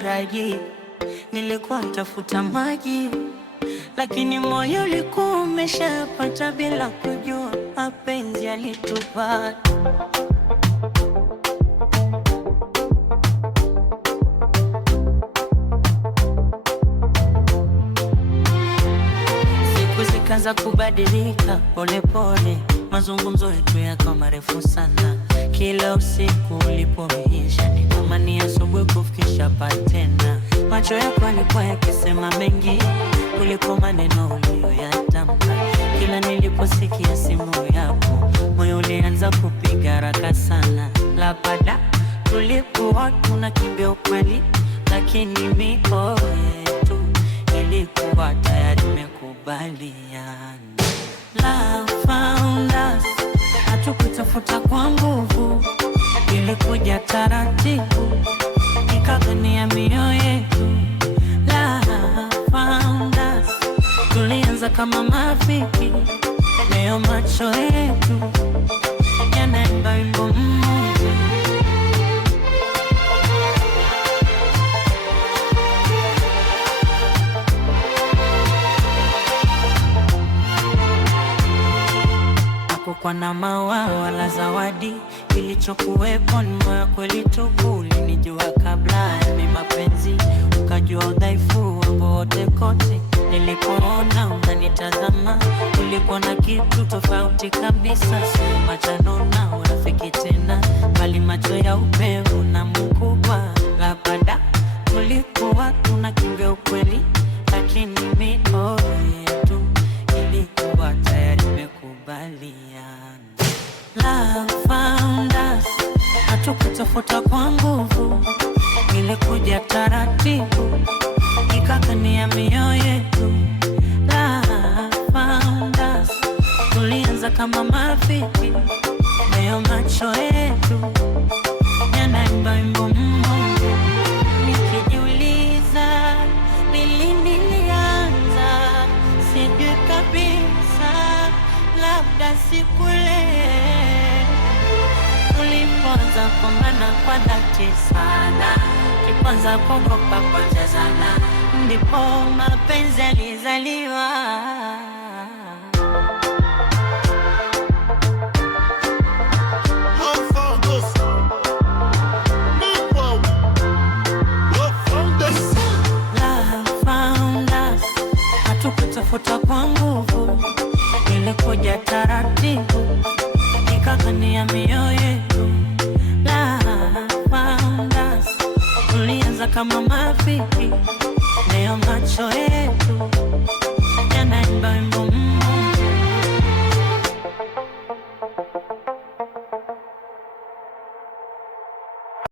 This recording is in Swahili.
sikutaraji. Nilikuwa tafuta maji, lakini moyo ulikuwa umeshapata bila kujua mapenzi yalitupata. Siku zikaanza kubadilika pole pole, mazungumzo yetu yakawa marefu sana. Kila usiku ulipoisha nitamani asubuhi kufikisha patena. Macho yako yalikuwa yakisema mengi kuliko maneno uliyoyatamka. Kila niliposikia simu yako, moyo ulianza kupiga haraka sana. Labda tulikuwa tunakimbia ukweli, lakini mioyo yetu ilikuwa tayari imekubaliana. Love found us, hatukutafuta kwa nguvu, ilikuja taratibu, ikagania mioyo yetu. Love found us, tulianza kama marafiki, leo macho yetu yanaimba wimbo mmoja. Kwa na maua wala zawadi, kilichokuwepo ni moyo kweli tupu. Ulinijua kabla ya mapenzi, ukajua udhaifu wangu wote kote. Nilipoona unanitazama, ulikuwa na kitu tofauti kabisa. Si machano na urafiki tena, bali macho ya upeo na mkubwa. Labda tulikuwa tunakimbia ukweli, lakini mioyo yetu ilikuwa tayari imekubaliana. Love found us, hatukutafuta kwa nguvu, ilikuja taratibu, ikagania mioyo yetu. Love found us, tulianza kama marafiki, leo macho yetu yanaimba wimbo mmoja. Nikijiuliza lini nilianza, sijui kabisa, labda siku tulipoanza kumbana kwa dhati sana, tulipoanza kuogopa kupotezana, ndipo mapenzi yalizaliwa. Love found us, hatukutafuta kwa nguvu, ilikuja taratibu, ikagania mioyo yetu. Love found us, tulianza kama marafiki, leo macho yetu yanaimba wimbo mmoja.